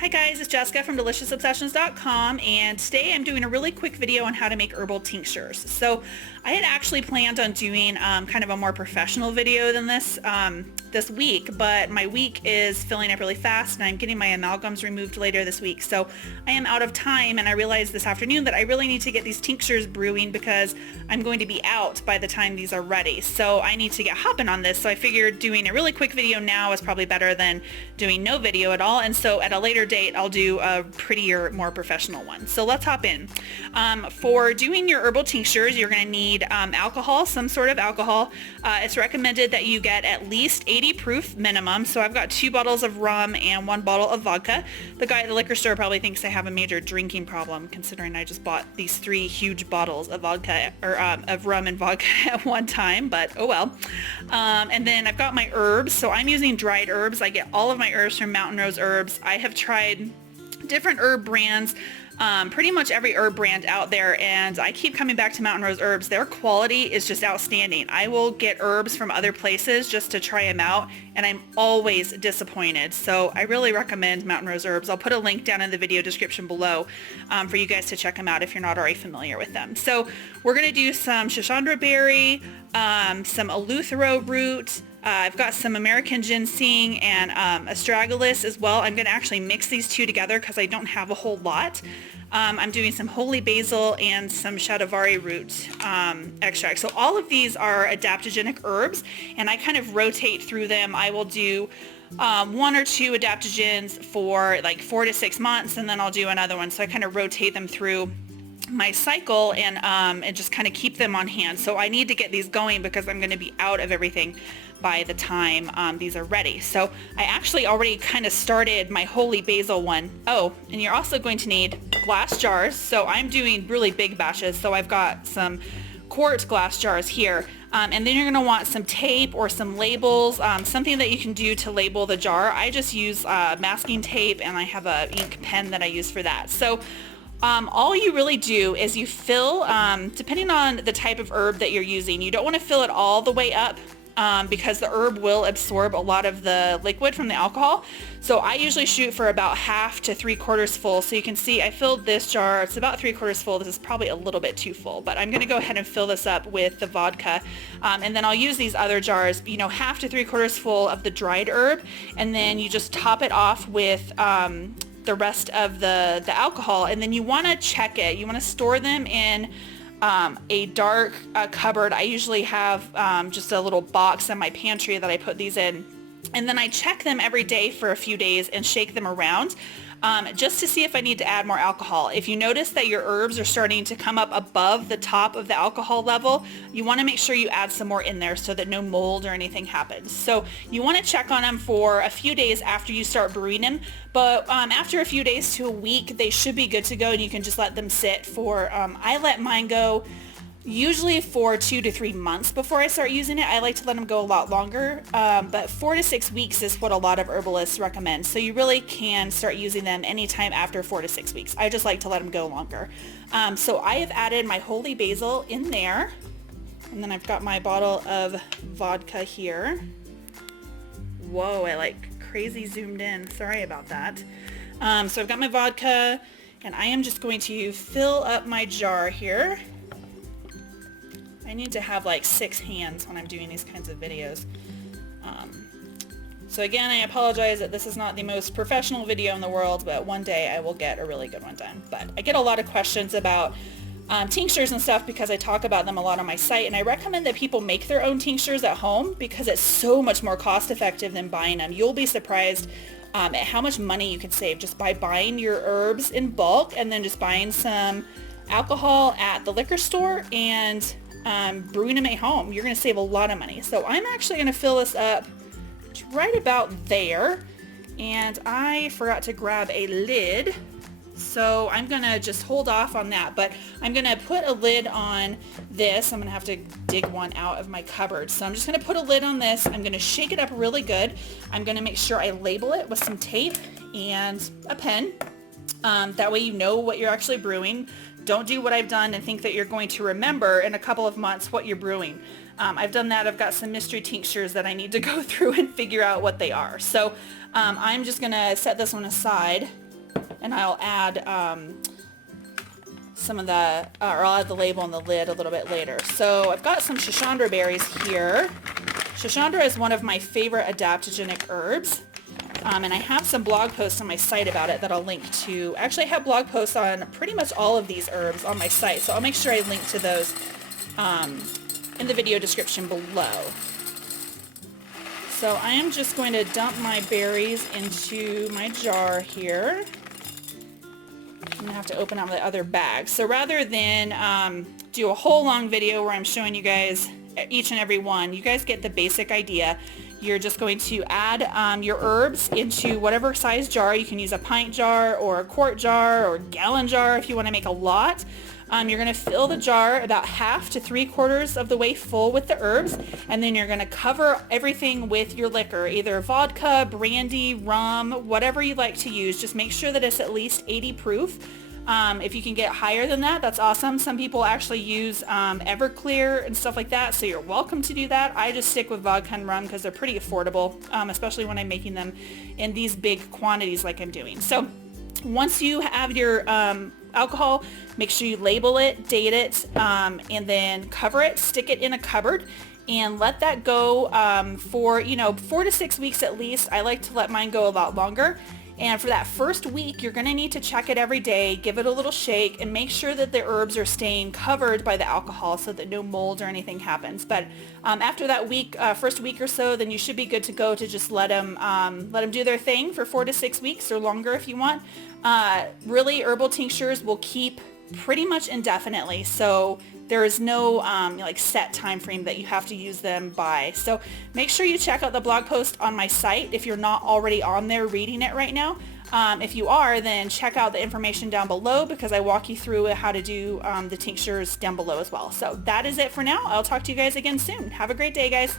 Hi guys, it's Jessica from DeliciousObsessions.com, and today I'm doing a really quick video on how to make herbal tinctures. So I had actually planned on doing kind of a more professional video than this week, but my week is filling up really fast and I'm getting my amalgams removed later this week. So I am out of time, and I realized this afternoon that I really need to get these tinctures brewing because I'm going to be out by the time these are ready. So I need to get hopping on this. So I figured doing a really quick video now is probably better than doing no video at all. And so at a later date, I'll do a prettier, more professional one. So let's hop in. For doing your herbal tinctures, you're going to need alcohol, some sort of alcohol. It's recommended that you get at least 80 proof minimum. So I've got 2 bottles of rum and 1 bottle of vodka. The guy at the liquor store probably thinks I have a major drinking problem, considering I just bought these 3 huge bottles of vodka, or of rum and vodka at one time, but oh well. And then I've got my herbs. So I'm using dried herbs. I get all of my herbs from Mountain Rose Herbs. I have tried different herb brands, pretty much every herb brand out there, and I keep coming back to Mountain Rose Herbs. Their quality is just outstanding. I will get herbs from other places just to try them out, and I'm always disappointed. So I really recommend Mountain Rose Herbs. I'll put a link down in the video description below for you guys to check them out if you're not already familiar with them. So we're going to do some Shashandra berry, some Eleuthero root, I've got some American ginseng and astragalus as well. I'm going to actually mix these two together because I don't have a whole lot. I'm doing some holy basil and some shatavari root extract. So all of these are adaptogenic herbs, and I kind of rotate through them. I will do 1 or 2 adaptogens for like 4 to 6 months, and then I'll do another one. So I kind of rotate them through my cycle and just kind of keep them on hand. So I need to get these going because I'm going to be out of everything by the time these are ready. So I actually already kind of started my holy basil one. Oh, and you're also going to need glass jars. So I'm doing really big batches. So I've got some quart glass jars here. And then you're going to want some tape or some labels, something that you can do to label the jar. I just use masking tape, and I have a ink pen that I use for that. So all you really do is you fill, depending on the type of herb that you're using, you don't want to fill it all the way up because the herb will absorb a lot of the liquid from the alcohol. So I usually shoot for about half to 3/4 full. So you can see I filled this jar. It's about 3/4 full. This is probably a little bit too full, but I'm going to go ahead and fill this up with the vodka. And then I'll use these other jars, half to 3/4 full of the dried herb. And then you just top it off with the rest of the alcohol, and then you want to check it. You want to store them in a dark cupboard. I usually have just a little box in my pantry that I put these in, and then I check them every day for a few days and shake them around just to see if I need to add more alcohol. If you notice that your herbs are starting to come up above the top of the alcohol level, you want to make sure you add some more in there so that no mold or anything happens. So you want to check on them for a few days after you start brewing them, but after a few days to a week, they should be good to go, and you can just let them sit for, I let mine go usually for 2 to 3 months before I start using it. I like to let them go a lot longer, but 4 to 6 weeks is what a lot of herbalists recommend. So you really can start using them anytime after 4 to 6 weeks. I just like to let them go longer. So I have added my holy basil in there, and then I've got my bottle of vodka here. Whoa, I like crazy zoomed in. Sorry about that. So I've got my vodka, and I am just going to fill up my jar here. I need to have like 6 hands when I'm doing these kinds of videos. So again, I apologize that this is not the most professional video in the world, but one day I will get a really good one done. But I get a lot of questions about tinctures and stuff because I talk about them a lot on my site, and I recommend that people make their own tinctures at home because it's so much more cost effective than buying them. You'll be surprised at how much money you can save just by buying your herbs in bulk and then just buying some alcohol at the liquor store and brewing them at home. You're going to save a lot of money. So I'm actually going to fill this up right about there, and I forgot to grab a lid, so I'm going to just hold off on that, but I'm going to put a lid on this. I'm going to have to dig one out of my cupboard. So I'm just going to put a lid on this. I'm going to shake it up really good. I'm going to make sure I label it with some tape and a pen. That way you know what you're actually brewing. Don't do what I've done and think that you're going to remember in a couple of months what you're brewing. I've done that. I've got some mystery tinctures that I need to go through and figure out what they are. So I'm just going to set this one aside and I'll add some of the, or I'll add the label on the lid a little bit later. So I've got some Schisandra berries here. Schisandra is one of my favorite adaptogenic herbs. And I have some blog posts on my site about it that I'll link to. Actually, I have blog posts on pretty much all of these herbs on my site, so I'll make sure I link to those in the video description below. So I am just going to dump my berries into my jar here. I'm going to have to open up the other bag. So rather than do a whole long video where I'm showing you guys each and every one, you guys get the basic idea. You're just going to add your herbs into whatever size jar. You can use a pint jar or a quart jar or a gallon jar if you want to make a lot. You're going to fill the jar about half to 3/4 of the way full with the herbs, and then you're going to cover everything with your liquor, either vodka, brandy, rum, whatever you like to use. Just make sure that it's at least 80 proof. If you can get higher than that, that's awesome. Some people actually use Everclear and stuff like that, so you're welcome to do that. I just stick with vodka and rum because they're pretty affordable, especially when I'm making them in these big quantities like I'm doing. So once you have your alcohol, make sure you label it, date it, and then cover it, stick it in a cupboard, and let that go for 4 to 6 weeks at least. I like to let mine go a lot longer. And for that first week, you're going to need to check it every day, give it a little shake, and make sure that the herbs are staying covered by the alcohol so that no mold or anything happens. But after that week, first week or so, then you should be good to go to just let them do their thing for 4 to 6 weeks or longer if you want. Really, herbal tinctures will keep pretty much indefinitely, so there is no like set time frame that you have to use them by. So make sure you check out the blog post on my site if you're not already on there reading it right now. If you are, then check out the information down below because I walk you through how to do the tinctures down below as well. So that is it for now. I'll talk to you guys again soon. Have a great day, guys.